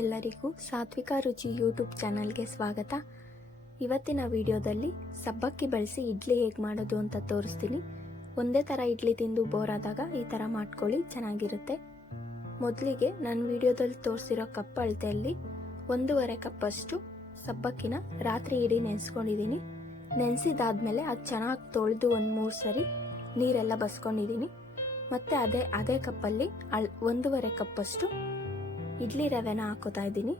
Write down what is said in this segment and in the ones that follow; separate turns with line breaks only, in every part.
ಎಲ್ಲರಿಗೂ ಸಾತ್ವಿಕ ರುಚಿ ಯೂಟ್ಯೂಬ್ ಚಾನಲ್ಗೆ ಸ್ವಾಗತ. ಇವತ್ತಿನ ವಿಡಿಯೋದಲ್ಲಿ ಸಬ್ಬಕ್ಕಿ ಬಳಸಿ ಇಡ್ಲಿ ಹೇಗೆ ಮಾಡೋದು ಅಂತ ತೋರಿಸ್ತೀನಿ. ಒಂದೇ ಥರ ಇಡ್ಲಿ ತಿಂದು ಬೋರ್ ಆದಾಗ ಈ ಥರ ಮಾಡ್ಕೊಳ್ಳಿ, ಚೆನ್ನಾಗಿರುತ್ತೆ. ಮೊದಲಿಗೆ ನಾನು ವಿಡಿಯೋದಲ್ಲಿ ತೋರಿಸಿರೋ ಕಪ್ ಅಳತೆಯಲ್ಲಿ ಒಂದೂವರೆ ಕಪ್ಪಷ್ಟು ಸಬ್ಬಕ್ಕಿನ ರಾತ್ರಿ ಇಡೀ ನೆನೆಸ್ಕೊಂಡಿದ್ದೀನಿ. ನೆನೆಸಿದಾದ್ಮೇಲೆ ಅದು ಚೆನ್ನಾಗಿ ತೊಳೆದು ಒಂದು ಮೂರು ಸರಿ ನೀರೆಲ್ಲ ಬಸ್ಕೊಂಡಿದ್ದೀನಿ. ಮತ್ತು ಅದೇ ಅದೇ ಕಪ್ಪಲ್ಲಿ ಅಳ್, ಒಂದೂವರೆ ಕಪ್ಪಷ್ಟು ಇಡ್ಲಿ ರವೆನ ಹಾಕೋತಾ ಇದ್ದೀನಿ.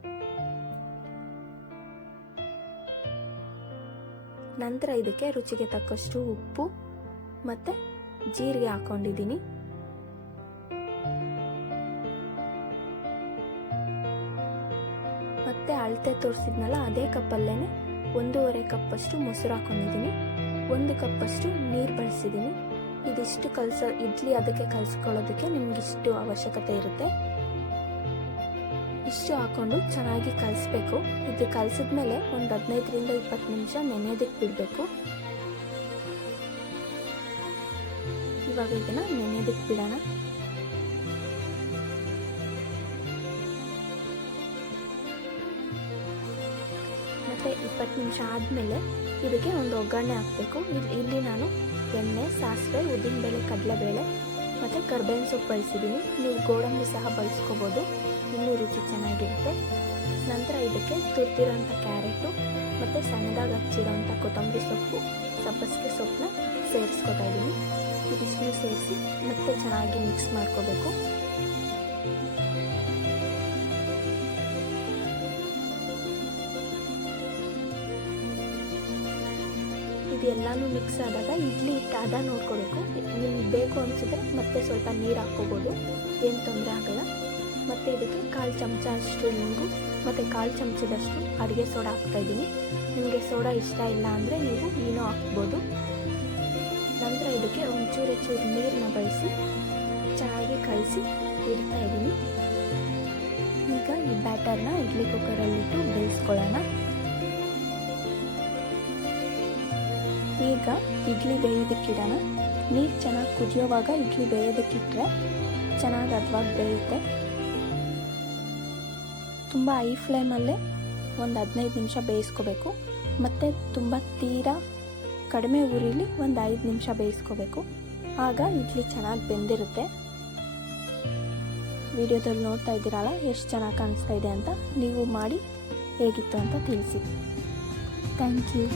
ನಂತರ ಇದಕ್ಕೆ ರುಚಿಗೆ ತಕ್ಕಷ್ಟು ಉಪ್ಪು ಮತ್ತೆ ಜೀರಿಗೆ ಹಾಕೊಂಡಿದ್ದೀನಿ. ಮತ್ತೆ ಅಳತೆ ತೋರಿಸಿದ್ನಲ್ಲ ಅದೇ ಕಪ್ಪಲ್ಲೇನೆ ಒಂದೂವರೆ ಕಪ್ಪಷ್ಟು ಮೊಸರು ಹಾಕೊಂಡಿದ್ದೀನಿ. ಒಂದು ಕಪ್ಪಷ್ಟು ನೀರು ಬಳಸಿದ್ದೀನಿ. ಇದಿಷ್ಟು ಕಲಸ ಇಡ್ಲಿ ಅದಕ್ಕೆ ಕಲಿಸ್ಕೊಳ್ಳೋದಕ್ಕೆ ನಿಮ್ಗೆ ಇಷ್ಟು ಅವಶ್ಯಕತೆ ಇರುತ್ತೆ. ಇಷ್ಟು ಹಾಕ್ಕೊಂಡು ಚೆನ್ನಾಗಿ ಕಲಿಸ್ಬೇಕು. ಇದು ಕಲಿಸಿದ್ಮೇಲೆ ಒಂದು ಹದಿನೈದರಿಂದ ಇಪ್ಪತ್ತು ನಿಮಿಷ ನೆನೆಯೋದಕ್ಕೆ ಬಿಡಬೇಕು. ಇವಾಗ ಇದನ್ನು ನೆನೆಯೋದಕ್ಕೆ ಬಿಡೋಣ. ಮತ್ತೆ ಇಪ್ಪತ್ತು ನಿಮಿಷ ಆದಮೇಲೆ ಇದಕ್ಕೆ ಒಂದು ಒಗ್ಗರಣೆ ಹಾಕಬೇಕು. ಇಲ್ಲಿ ನಾನು ಎಣ್ಣೆ, ಸಾಸಿವೆ, ಉದ್ದಿನಬೇಳೆ, ಕಡಲೆಬೇಳೆ ಮತ್ತು ಕರ್ಬೇವಿನ ಸೊಪ್ಪು ಬಳಸಿದ್ದೀನಿ. ನೀವು ಗೋಡಂಬಿ ಸಹ ಬಳಸ್ಕೋಬೋದು. ಇನ್ನೂ ರುಚಿ ಚೆನ್ನಾಗಿರುತ್ತೆ. ನಂತರ ಇದಕ್ಕೆ ತುರ್ತಿರೋಂಥ ಕ್ಯಾರೆಟು ಮತ್ತು ಸಣ್ಣದಾಗಿ ಹಚ್ಚಿರೋಂಥ ಕೊತ್ತಂಬರಿ ಸೊಪ್ಪು, ಸಬ್ಬಸಿಗೆ ಸೊಪ್ಪನ್ನ ಸೇರಿಸ್ಕೊತಾ ಇದ್ದೀನಿ ಇದಿಷ್ಟು ಸೇರಿಸಿ ಮತ್ತೆ ಚೆನ್ನಾಗಿ ಮಿಕ್ಸ್ ಮಾಡ್ಕೋಬೇಕು. ಇದೆಲ್ಲನೂ ಮಿಕ್ಸ್ ಆದಾಗ ಇಡ್ಲಿ ಅದ ನೋಡ್ಕೋಬೇಕು. ನಿಮ್ಗೆ ಬೇಕು ಅನಿಸಿದ್ರೆ ಮತ್ತೆ ಸ್ವಲ್ಪ ನೀರು ಹಾಕ್ಕೋಬೋದು. ಏನು ತೊಂದರೆ ಆಗಲ್ಲ. ಮತ್ತು ಇದಕ್ಕೆ ಕಾಲು ಚಮಚ ಅಷ್ಟು ಹಿಂಗು ಮತ್ತು ಕಾಲು ಚಮಚದಷ್ಟು ಅಡುಗೆ ಸೋಡಾ ಹಾಕ್ತಾಯಿದ್ದೀನಿ ನಿಮಗೆ ಸೋಡಾ ಇಷ್ಟ ಇಲ್ಲ ಅಂದರೆ ನೀವು ಏನೋ ಹಾಕ್ಬೋದು. ನಂತರ ಇದಕ್ಕೆ ಒಂಚೂರು ಚೂರು ನೀರನ್ನ ಬಳಸಿ ಚೆನ್ನಾಗಿ ಕಲಸಿ ಇಡ್ತಾ ಇದ್ದೀನಿ. ಈಗ ಈ ಬ್ಯಾಟರ್ನ ಇಡ್ಲಿ ಕುಕ್ಕರಲ್ಲಿಟ್ಟು ಬೇಯಿಸ್ಕೊಳ್ಳೋಣ. ಈಗ ಇಡ್ಲಿ ಬೇಯೋದಕ್ಕಿಡೋಣ. ನೀರು ಚೆನ್ನಾಗಿ ಕುದಿಯೋವಾಗ ಇಡ್ಲಿ ಬೇಯೋದಕ್ಕಿಟ್ರೆ ಚೆನ್ನಾಗಿ ಹದವಾಗಿ ಬೇಯುತ್ತೆ. ತುಂಬ ಐ ಫ್ಲೇಮಲ್ಲೇ ಒಂದು ಹದಿನೈದು ನಿಮಿಷ ಬೇಯಿಸ್ಕೋಬೇಕು. ಮತ್ತು ತುಂಬ ತೀರಾ ಕಡಿಮೆ ಉರಿಲಿ ಒಂದು ಐದು ನಿಮಿಷ ಬೇಯಿಸ್ಕೋಬೇಕು. ಆಗ ಇಡ್ಲಿ ಚೆನ್ನಾಗಿ ಬೆಂದಿರುತ್ತೆ. ವಿಡಿಯೋದಲ್ಲಿ ನೋಡ್ತಾ ಇದ್ದೀರಲ್ಲ ಎಷ್ಟು ಚೆನ್ನಾಗಿ ಕಾಣಿಸ್ತಾ ಇದೆ ಅಂತ ನೀವು ಮಾಡಿ ಹೇಗಿತ್ತು ಅಂತ ತಿಳಿಸಿ. Thank you.